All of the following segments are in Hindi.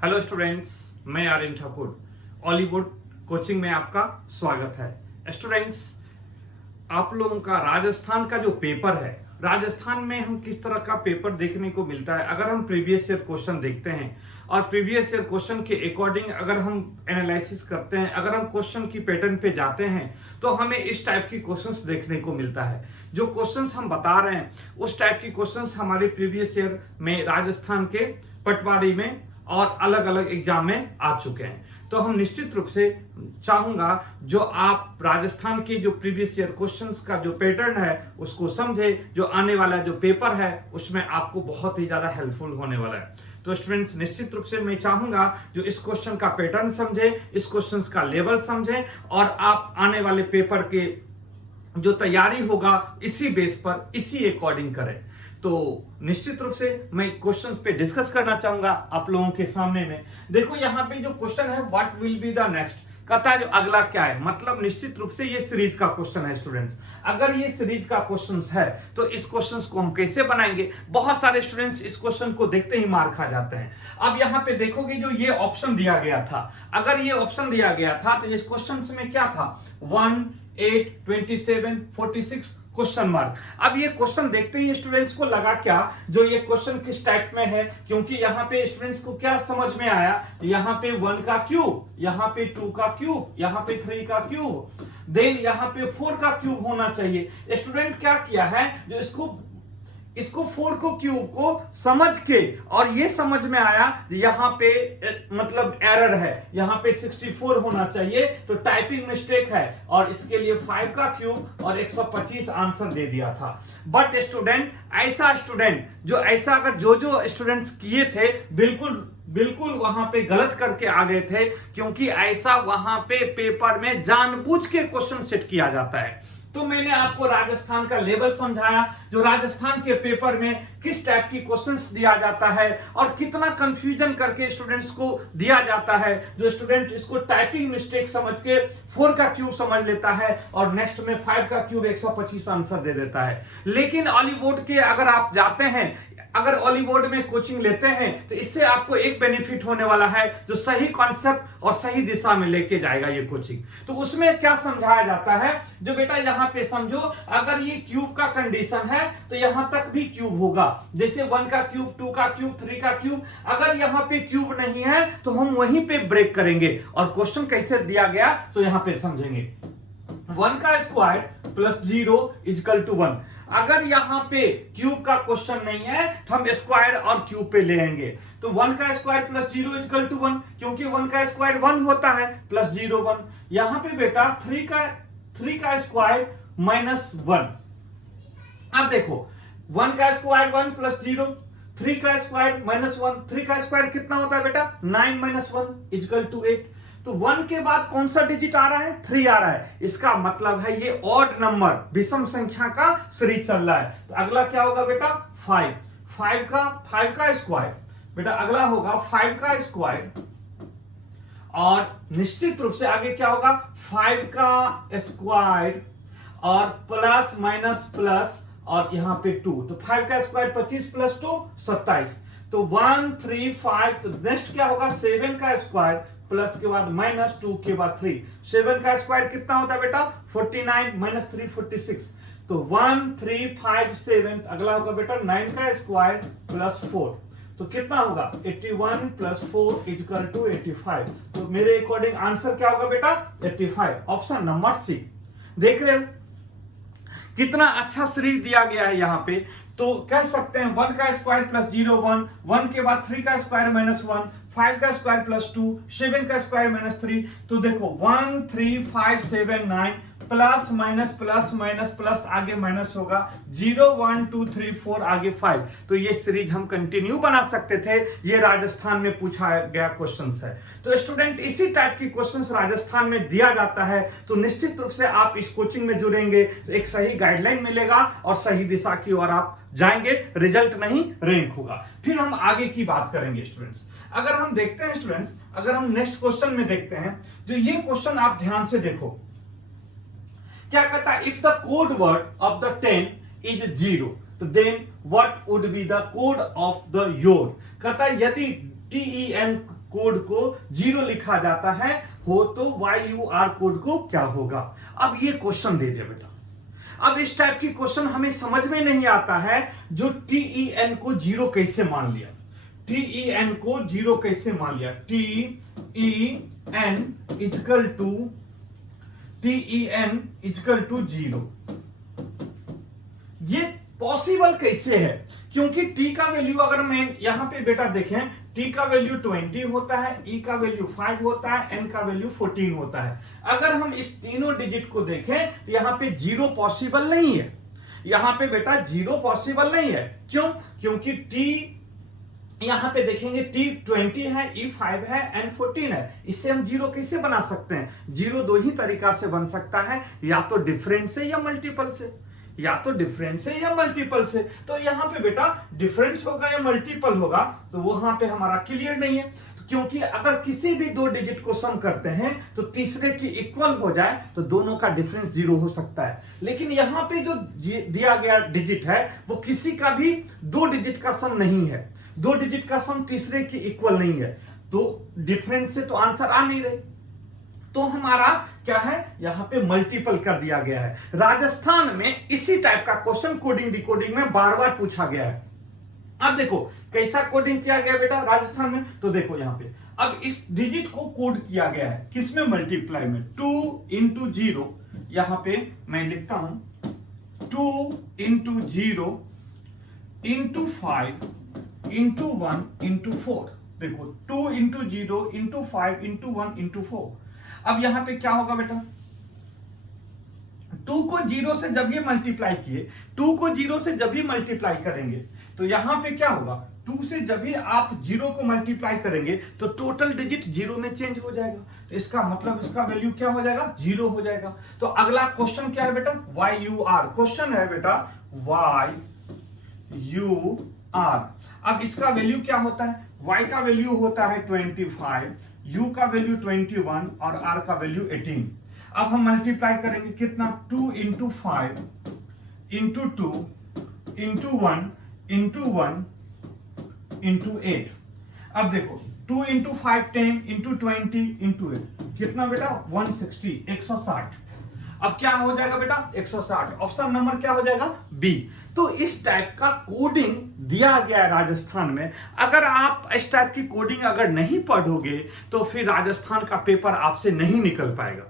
हेलो स्टूडेंट्स, मैं आर्यन ठाकुर हॉलीवुड कोचिंग में आपका स्वागत है। स्टूडेंट्स, आप लोगों का राजस्थान का जो पेपर है, राजस्थान में हम किस तरह का पेपर देखने को मिलता है। अगर हम प्रीवियस ईयर क्वेश्चन देखते हैं और प्रीवियस ईयर क्वेश्चन के अकॉर्डिंग अगर हम एनालिसिस करते हैं, अगर हम क्वेश्चन की पैटर्न पे जाते हैं तो हमें इस टाइप की क्वेश्चंस देखने को मिलता है। जो क्वेश्चंस हम बता रहे हैं उस टाइप की क्वेश्चंस हमारे प्रीवियस ईयर में राजस्थान के पटवारी में और अलग अलग एग्जाम में आ चुके हैं। तो हम निश्चित रूप से चाहूंगा जो आप राजस्थान के जो प्रीवियस ईयर क्वेश्चंस का जो पैटर्न है उसको समझे, जो आने वाला जो पेपर है उसमें आपको बहुत ही ज्यादा हेल्पफुल होने वाला है। तो स्टूडेंट्स, निश्चित रूप से मैं चाहूंगा जो इस क्वेश्चन का पैटर्न समझे, इस क्वेश्चंस का लेवल समझे और आप आने वाले पेपर के जो तैयारी होगा इसी बेस पर, इसी अकॉर्डिंग करें। तो निश्चित रूप से मैं क्वेश्चंस पे डिस्कस करना चाहूंगा आप लोगों के सामने में। देखो यहाँ पे जो क्वेश्चन है, what will be the next, कहता है जो अगला क्या है। मतलब निश्चित रूप से ये सीरीज का क्वेश्चन है स्टूडेंट्स। अगर ये सीरीज का क्वेश्चन है तो इस क्वेश्चन को हम कैसे बनाएंगे। बहुत सारे स्टूडेंट्स इस क्वेश्चन को देखते ही मार खा जाते हैं। अब यहाँ पे देखोगे जो ये ऑप्शन दिया गया था, अगर ये ऑप्शन दिया गया था तो इस क्वेश्चन में क्या था, 1, 8, 27, 46 क्वेश्चन मार्क। अब ये क्वेश्चन देखते ही स्टूडेंट्स को लगा क्या, जो ये क्वेश्चन किस टाइप में है, क्योंकि यहाँ पे स्टूडेंट्स को क्या समझ में आया, यहाँ पे 1 का क्यूब, यहाँ पे 2 का क्यूब, यहाँ पे 3 का क्यूब, देन यहाँ पे 4 का क्यूब होना चाहिए। स्टूडेंट क्या किया है, जो इसको 4 को क्यूब को समझ के और ये समझ में आया यहाँ पे मतलब एरर है, यहाँ पे 64 होना चाहिए, तो टाइपिंग मिस्टेक है और इसके लिए 5 का क्यूब और 125 आंसर दे दिया था। बट स्टूडेंट, ऐसा स्टूडेंट जो ऐसा अगर जो स्टूडेंट्स किए थे बिल्कुल वहां पे गलत करके आ गए थे, क्योंकि ऐसा वहां पे पेपर में जानबूझ के क्वेश्चन सेट किया जाता है। तो मैंने आपको राजस्थान का लेवल समझाया, जो राजस्थान के पेपर में किस टाइप की क्वेश्चंस दिया जाता है और कितना कंफ्यूजन करके स्टूडेंट्स को दिया जाता है। जो स्टूडेंट इसको टाइपिंग मिस्टेक समझ के 4 का क्यूब समझ लेता है और नेक्स्ट में 5 का क्यूब 125 आंसर दे देता है। लेकिन हॉलीवुड के अगर आप जाते हैं, अगर हॉलीवुड में कोचिंग लेते हैं तो इससे आपको एक बेनिफिट होने वाला है, जो सही कॉन्सेप्ट और सही दिशा में लेके जाएगा ये कोचिंग। तो उसमें क्या समझाया जाता है, जो बेटा यहाँ पे समझो, अगर ये क्यूब का कंडीशन है तो यहां तक भी क्यूब होगा, जैसे 1 का क्यूब, 2 का क्यूब, 3 का क्यूब। अगर यहाँ पे क्यूब नहीं है तो हम वहीं पे ब्रेक करेंगे और क्वेश्चन कैसे दिया गया तो यहाँ पे समझेंगे। 1 का स्क्वायर प्लस 0 इक्वल टू 1। अगर यहाँ पे क्यूब का क्वेश्चन नहीं है तो हम स्क्वायर और क्यूब पे ले आएंगे। तो 1 का स्क्वायर प्लस 0 इक्वल टू 1, क्योंकि 1 का स्क्वायर 1 होता है, प्लस 0 1। यहाँ पे बेटा 3 का स्क्वायर माइनस 1। अब देखो 1 का स्क्वायर 1 प्लस 0, 3 का स्क्वायर माइनस 1, 3 का स्क्वायर कितना होता है बेटा, 9 माइनस 1 इक्वल टू 8। तो 1 के बाद कौन सा डिजिट आ रहा है, 3 आ रहा है। इसका मतलब है ये ऑड नंबर, विषम संख्या का सीरीज चल रहा है। तो अगला क्या होगा बेटा, 5 का स्क्वायर, बेटा अगला होगा 5 का स्क्वायर और निश्चित रूप से आगे क्या होगा, 5 का स्क्वायर और प्लस माइनस प्लस और यहां पे 2। तो 5 का स्क्वायर 25 प्लस 2 27। तो 1 3 5। तो नेक्स्ट क्या होगा, 7 का स्क्वायर प्लस के बाद माइनस 2 के बाद 3। 7 का स्क्वायर कितना होता है बेटा, 49 माइनस 3 46। तो 1 3 5 7। अगला होगा बेटा 9 का स्क्वायर प्लस 4। तो कितना होगा, 81 प्लस 4 इक्वल टू 85। तो मेरे अकॉर्डिंग आंसर क्या होगा बेटा, 85, ऑप्शन नंबर सी। देख रहे हो कितना अच्छा सीरीज दिया गया है यहाँ पे। तो कह सकते हैं 1 का स्क्वायर प्लस 0 1, 1 के बाद 3 का स्क्वायर माइनस 1, 5 का स्क्वायर प्लस 2, 7 का स्क्वायर माइनस 3। तो देखो 1 3 5 7 9 plus minus plus minus plus आगे माइनस होगा, 0 1 2 3 4 आगे 5। तो ये सीरीज हम कंटिन्यू बना सकते थे, ये राजस्थान में पूछा गया क्वेश्चन है। तो स्टूडेंट इसी टाइप की क्वेश्चंस राजस्थान में दिया जाता है। तो निश्चित रूप से आप इस कोचिंग में जुड़ेंगे तो एक सही गाइडलाइन मिलेगा और सही दिशा की ओर आप जाएंगे, रिजल्ट नहीं रैंक होगा। फिर हम आगे की बात करेंगे स्टूडेंट्स। अगर हम देखते हैं स्टूडेंट्स, अगर हम नेक्स्ट क्वेश्चन में देखते हैं, जो ये क्वेश्चन आप ध्यान से देखो क्या कहता है, if the code word of the 10 is 0 तो then what would be the code of the your. कहता है यदि TEN कोड को 0 लिखा जाता है हो तो YUR कोड को क्या होगा। अब ये क्वेश्चन दे दिया बेटा। अब इस टाइप की क्वेश्चन हमें समझ में नहीं आता है, जो TEN को 0 कैसे मान लिया, TEN को 0 कैसे मान लिया, TEN इजकल टू 0, ये पॉसिबल कैसे है? क्योंकि t का वैल्यू अगर मैं यहां पे बेटा देखें, t का वैल्यू 20 होता है, e का वैल्यू 5 होता है, n का वैल्यू 14 होता है। अगर हम इस तीनों डिजिट को देखें तो यहां पे 0 पॉसिबल नहीं है, यहां पे बेटा 0 पॉसिबल नहीं है। क्यों? क्योंकि t यहां पे देखेंगे t 20 है, e 5 है, n 14 है। इससे हम 0 कैसे बना सकते हैं? 0 दो ही तरीका से बन सकता है, या तो डिफरेंस से या मल्टीपल से, या तो डिफरेंस है या मल्टीपल से। तो यहां पे बेटा डिफरेंस होगा या मल्टीपल होगा, तो वहां पे हमारा क्लियर नहीं है। तो क्योंकि अगर किसी भी दो डिजिट को सम करते हैं तो तीसरे की इक्वल हो जाए तो दोनों का डिफरेंस 0 हो सकता है। लेकिन यहां पे जो दिया गया डिजिट है वो किसी का भी दो डिजिट का सम नहीं है, दो डिजिट का सम तीसरे की इक्वल नहीं है, तो डिफरेंस से तो आंसर आ नहीं रहे। तो हमारा क्या है, यहां पे मल्टीपल कर दिया गया है। राजस्थान में इसी टाइप का क्वेश्चन कोडिंग डिकोडिंग में बार बार पूछा गया है। अब देखो कैसा कोडिंग किया गया बेटा राजस्थान में, तो देखो यहां पे अब इस डिजिट को कोड किया गया है किसमें, मल्टीप्लाई में। 2 इंटू 0, यहां पे मैं लिखता हूं 2 इंटू 0 इंटू 5 इंटू 1 इंटू 4। देखो 2 इंटू 0 इंटू 5 इंटू 1 इंटू 4। अब यहां पे क्या होगा बेटा, 2 को 0 से जब ये मल्टीप्लाई किए, 2 को 0 से जब भी मल्टीप्लाई करेंगे तो यहां पे क्या होगा, 2 से जब भी आप 0 को मल्टीप्लाई करेंगे तो टोटल डिजिट 0 में चेंज हो जाएगा। तो इसका मतलब इसका वैल्यू क्या हो जाएगा, 0 हो जाएगा। तो अगला क्वेश्चन क्या है बेटा, YUR क्वेश्चन है बेटा, YUR। अब इसका वैल्यू क्या होता है, y का वैल्यू होता है 25, u का वैल्यू 21 और r का वैल्यू 18। अब हम मल्टीप्लाई करेंगे कितना, 2 into 5 into 2 into 1 into 1 into 8। अब देखो 2 इंटू 5 10 इंटू 20 इंटू 8 कितना बेटा, 160 160। अब क्या हो जाएगा बेटा, 160। ऑप्शन नंबर क्या हो जाएगा, बी। तो इस टाइप का कोडिंग दिया गया है राजस्थान में। अगर आप इस टाइप की कोडिंग अगर नहीं पढ़ोगे तो फिर राजस्थान का पेपर आपसे नहीं निकल पाएगा।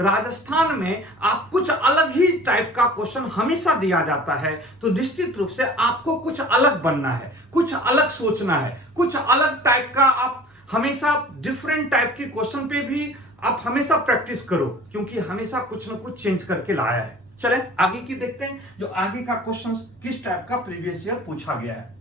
राजस्थान में आप कुछ अलग ही टाइप का क्वेश्चन हमेशा दिया जाता है, तो निश्चित रूप से आपको कुछ अलग बनना है, कुछ अलग सोचना है, कुछ अलग टाइप का आप हमेशा डिफरेंट टाइप के क्वेश्चन पे भी आप हमेशा प्रैक्टिस करो, क्योंकि हमेशा कुछ ना कुछ चेंज करके लाया है। चलें आगे की देखते हैं, जो आगे का क्वेश्चन किस टाइप का प्रीवियस ईयर पूछा गया है।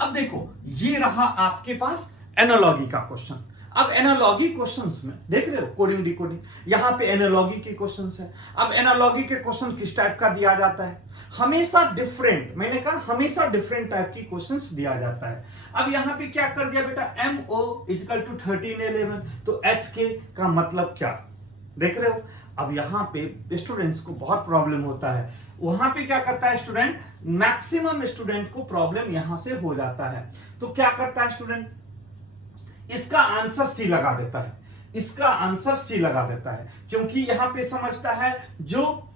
अब देखो ये रहा आपके पास एनालॉजी का क्वेश्चन। अब एनालॉजी क्वेश्चंस में देख रहे हो कोडिंग डिकोडिंग, यहां पे एनालॉजी के क्वेश्चंस है। अब एनालॉजी के क्वेश्चन किस टाइप का दिया जाता है, हमेशा डिफरेंट, मैंने कहा हमेशा डिफरेंट टाइप की क्वेश्चंस दिया जाता है। अब यहां पे क्या कर दिया बेटा, MO इक्वल टू 1311, तो HK का मतलब क्या, देख रहे हो। अब यहां पे स्टूडेंट्स को बहुत प्रॉब्लम होता है, वहां पे क्या करता है स्टूडेंट, मैक्सिमम स्टूडेंट को प्रॉब्लम यहां से हो जाता है। तो क्या करता है स्टूडेंट, इसका आंसर सी लगा देता है, इसका आंसर सी लगा देता है, क्योंकि यहां पे समझता है जो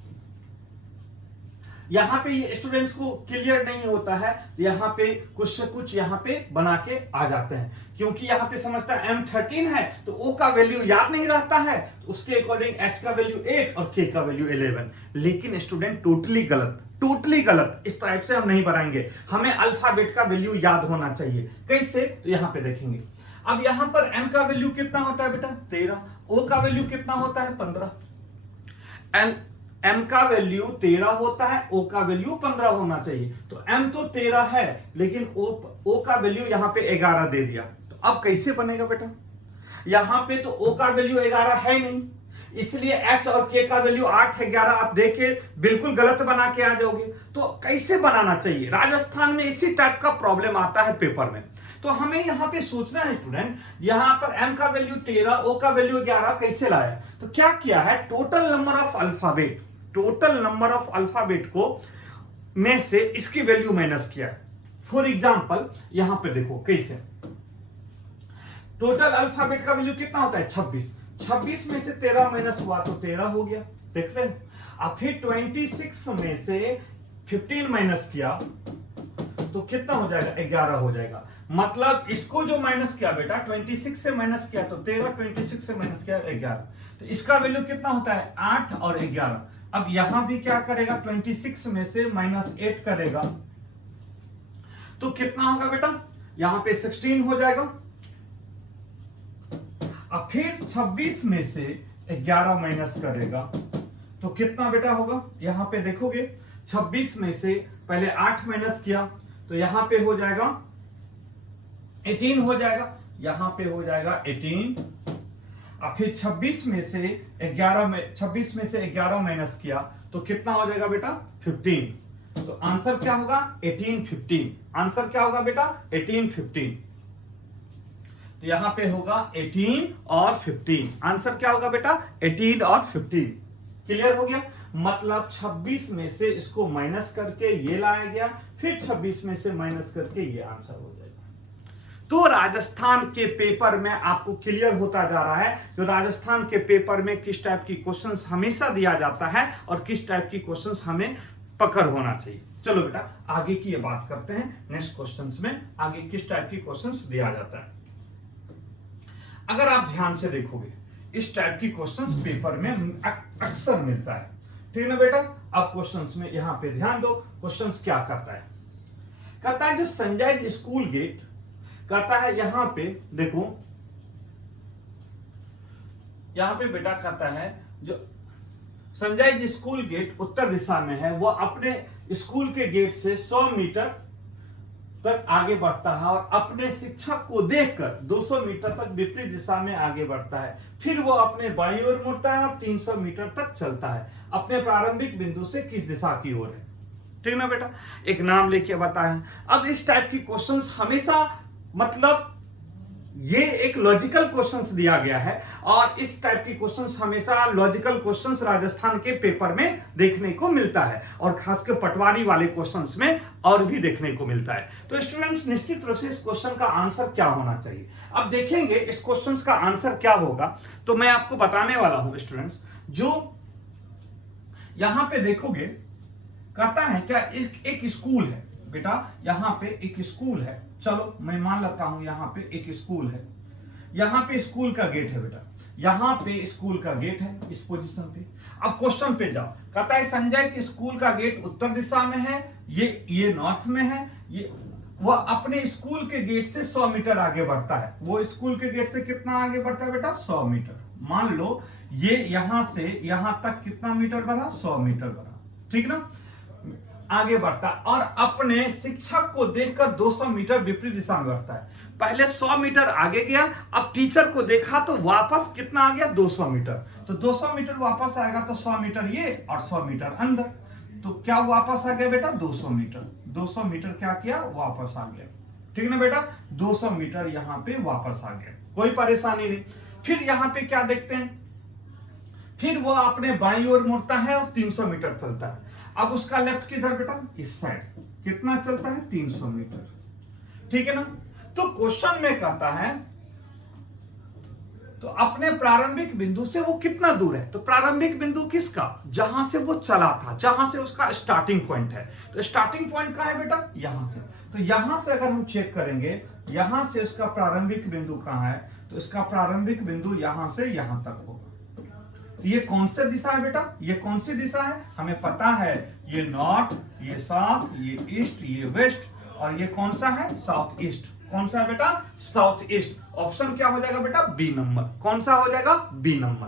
यहां पे ये स्टूडेंट्स को क्लियर नहीं होता है, यहां पे कुछ से कुछ यहां पे बना के आ जाते हैं, क्योंकि यहां पे समझता है M13 है तो O का वैल्यू याद नहीं रहता है, तो उसके अकॉर्डिंग H का वैल्यू 8 और K का वैल्यू 11। लेकिन स्टूडेंट टोटली गलत, टोटली गलत, इस टाइप से हम नहीं बनाएंगे। हमें अल्फाबेट का वैल्यू याद होना चाहिए। कैसे, तो यहां पे देखेंगे। अब यहां पर M का वैल्यू कितना होता है बेटा, 13, O का वैल्यू कितना होता है, 15। M का वैल्यू 13 होता है, O का वैल्यू 15 होना चाहिए। तो M तो 13 है, लेकिन O का वैल्यू यहां पे 11 दे दिया, तो अब कैसे बनेगा बेटा, यहां पे तो O का वैल्यू 11 है नहीं, इसलिए H और K का वैल्यू 8 है, 11 आप देख के बिल्कुल गलत बना के आ जाओगे। तो कैसे बनाना चाहिए, राजस्थान में इसी टाइप का प्रॉब्लम आता है पेपर में। तो हमें यहां पे सोचना है स्टूडेंट, यहां पर M का वैल्यू 13, O का वैल्यू 11 कैसे लाया, तो क्या किया है, total number of alphabet, total number of alphabet को में से इसकी वैल्यू माइनस किया है। फॉर एग्जांपल यहां पे देखो कैसे, टोटल अल्फाबेट का वैल्यू कितना होता है 26। 26 में से 13 माइनस हुआ तो 13 हो गया, देख रहे हैं। अब फिर 26 में से 15 माइनस किया तो कितना हो जाएगा 11 हो जाएगा। मतलब इसको जो माइनस किया बेटा 26 से माइनस किया तो 13, 26 से माइनस किया 11, तो इसका वैल्यू कितना होता है 8 और 11। अब यहां भी क्या करेगा 26 में से -8 करेगा तो कितना होगा बेटा, यहां पे 16 हो जाएगा। अब फिर 26 में से 11 माइनस करेगा तो कितना बेटा होगा, यहां पे देखोगे 26 में से पहले 8 माइनस किया तो यहां पे हो जाएगा 18 हो जाएगा, यहां पे हो जाएगा 18। अब फिर 26 में से 11 माइनस किया तो कितना हो जाएगा बेटा 15। तो आंसर क्या होगा 18, 15। आंसर क्या होगा बेटा 18, 15। तो यहां पे होगा 18 और 15। आंसर क्या होगा बेटा 18 और 15। क्लियर हो गया। मतलब 26 में से इसको माइनस करके ये लाया गया, फिर 26 में से माइनस करके ये आंसर हो जाएगा। तो राजस्थान के पेपर में आपको क्लियर होता जा रहा है जो राजस्थान के पेपर में किस टाइप की क्वेश्चंस हमेशा दिया जाता है और किस टाइप की क्वेश्चंस हमें पकड़ होना चाहिए। चलो बेटा आगे की ये बात करते हैं। नेक्स्ट क्वेश्चंस में आगे किस टाइप की क्वेश्चंस दिया जाता है। अगर आप ध्यान से देखोगे इस टाइप की क्वेश्चंस पेपर में अक्सर मिलता है, ठीक है बेटा। अब क्वेश्चंस में यहां पे ध्यान दो, क्वेश्चंस क्या करता है, कहता है जो संजय स्कूल गेट, कहता है यहां पे देखो, यहां पे बेटा कहता है जो संजय जी स्कूल गेट उत्तर दिशा में है, वो अपने स्कूल के गेट से 100 मीटर तक आगे बढ़ता है और अपने शिक्षक को देखकर 200 मीटर तक विपरीत दिशा में आगे बढ़ता है। फिर वो अपने बाईं ओर मुड़ता है और 300 मीटर तक चलता है। अपने प्रारंभिक बिंदु से किस दिशा की ओर है, ठीक ना बेटा। एक नाम लेके बताया। अब इस टाइप की क्वेश्चंस हमेशा मतलब ये एक लॉजिकल क्वेश्चंस दिया गया है और इस टाइप की क्वेश्चंस हमेशा लॉजिकल क्वेश्चंस राजस्थान के पेपर में देखने को मिलता है और खासकर पटवारी वाले क्वेश्चंस में और भी देखने को मिलता है। तो स्टूडेंट्स निश्चित रूप से इस क्वेश्चन का आंसर क्या होना चाहिए। अब देखेंगे इस क्वेश्चन का आंसर क्या होगा, तो मैं आपको बताने वाला हूं स्टूडेंट्स। जो यहां पे देखोगे कहता है क्या एक स्कूल है बेटा, यहां पे एक स्कूल है, चलो मैं मान लेता हूं यहां पे एक स्कूल है, यहां पे स्कूल का गेट है बेटा, यहां पे स्कूल का गेट है इस पोजीशन पे। अब क्वेश्चन पे जाओ, कहता है संजय के स्कूल का गेट उत्तर दिशा में है, ये नॉर्थ में है, ये वो अपने स्कूल के गेट से 100 मीटर आगे बढ़ता है। वो स्कूल के गेट से कितना आगे बढ़ता है बेटा 100 मीटर। मान लो ये यहां से यहां तक कितना मीटर बढ़ा 100 मीटर बढ़ा, ठीक ना, आगे बढ़ता है और अपने शिक्षक को देखकर 200 मीटर विपरीत दिशा में बढ़ता है। पहले 100 मीटर आगे गया, अब टीचर को देखा तो वापस कितना आ गया 200 मीटर। तो 200 मीटर वापस आएगा तो 100 मीटर ये और 100 मीटर अंदर, तो क्या वापस आ गया बेटा 200 मीटर। 200 मीटर क्या किया वापस आ गया, ठीक ना बेटा। 200 मीटर यहां पे वापस आ गया, कोई परेशानी नहीं। फिर यहां पे क्या देखते हैं, फिर वो अपने बाईं ओर मुड़ता है और 300 मीटर चलता है। अब उसका लेफ्ट किधर बेटा इस साइड, कितना चलता है 300 मीटर, ठीक है ना। तो क्वेश्चन में कहता है तो अपने प्रारंभिक बिंदु से वो कितना दूर है, तो प्रारंभिक बिंदु किसका, जहां से वो चला था, जहां से उसका स्टार्टिंग पॉइंट है। तो स्टार्टिंग पॉइंट कहां है बेटा यहां से। तो यहां से अगर हम चेक करेंगे यहां से उसका प्रारंभिक बिंदु कहां है, तो इसका प्रारंभिक बिंदु यहां से यहां तक होगा। ये कौन सी दिशा है बेटा, ये कौन सी दिशा है हमें पता है, ये नॉर्थ, ये साउथ, ये ईस्ट, ये वेस्ट और ये कौन सा है साउथ ईस्ट। कौन सा है बेटा साउथ ईस्ट। ऑप्शन क्या हो जाएगा बेटा बी नंबर। कौन सा हो जाएगा बी नंबर।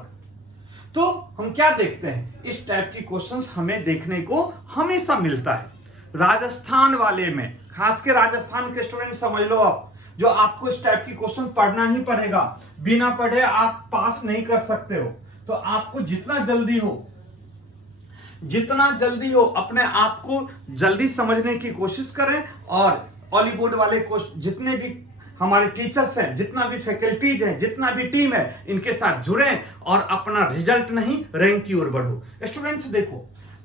तो हम क्या देखते हैं इस टाइप की क्वेश्चंस हमें देखने को हमेशा मिलता है राजस्थान वाले में। खास के राजस्थान के स्टूडेंट समझ लो आप, जो आपको इस टाइप की क्वेश्चन पढ़ना ही पड़ेगा, बिना पढ़े आप पास नहीं कर सकते हो। तो आपको जितना जल्दी हो अपने आप को जल्दी समझने की कोशिश करें और ऑलीवुड वाले जितने भी हमारे टीचर्स हैं, जितना भी फैकल्टीज हैं, जितना भी टीम है, इनके साथ जुड़ें और अपना रिजल्ट नहीं रैंक की ओर बढ़ो। स्टूडेंट्स देखो,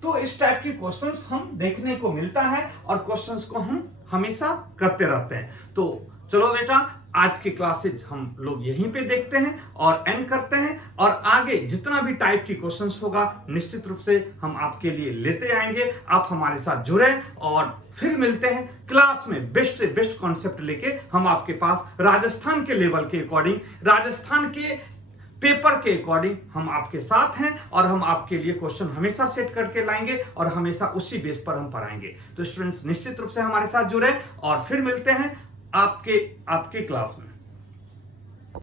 तो इस टाइप की क्वेश्चंस हम देखने को मिलता है और क्वेश्चंस को हम हमेशा करते रहते हैं। तो चलो बेटा आज की क्लासेज हम लोग यहीं पे देखते हैं और एंड करते हैं, और आगे जितना भी टाइप की क्वेश्चंस होगा निश्चित रूप से हम आपके लिए लेते आएंगे। आप हमारे साथ जुड़े और फिर मिलते हैं क्लास में। बेस्ट से बेस्ट कॉन्सेप्ट लेके हम आपके पास राजस्थान के लेवल के अकॉर्डिंग, राजस्थान के पेपर के अकॉर्डिंग हम आपके साथ हैं, और हम आपके लिए क्वेश्चन हमेशा सेट करके लाएंगे और हमेशा उसी बेस पर हम पढ़ाएंगे। तो स्टूडेंट्स निश्चित रूप से हमारे साथ जुड़े और फिर मिलते हैं आपके क्लास में।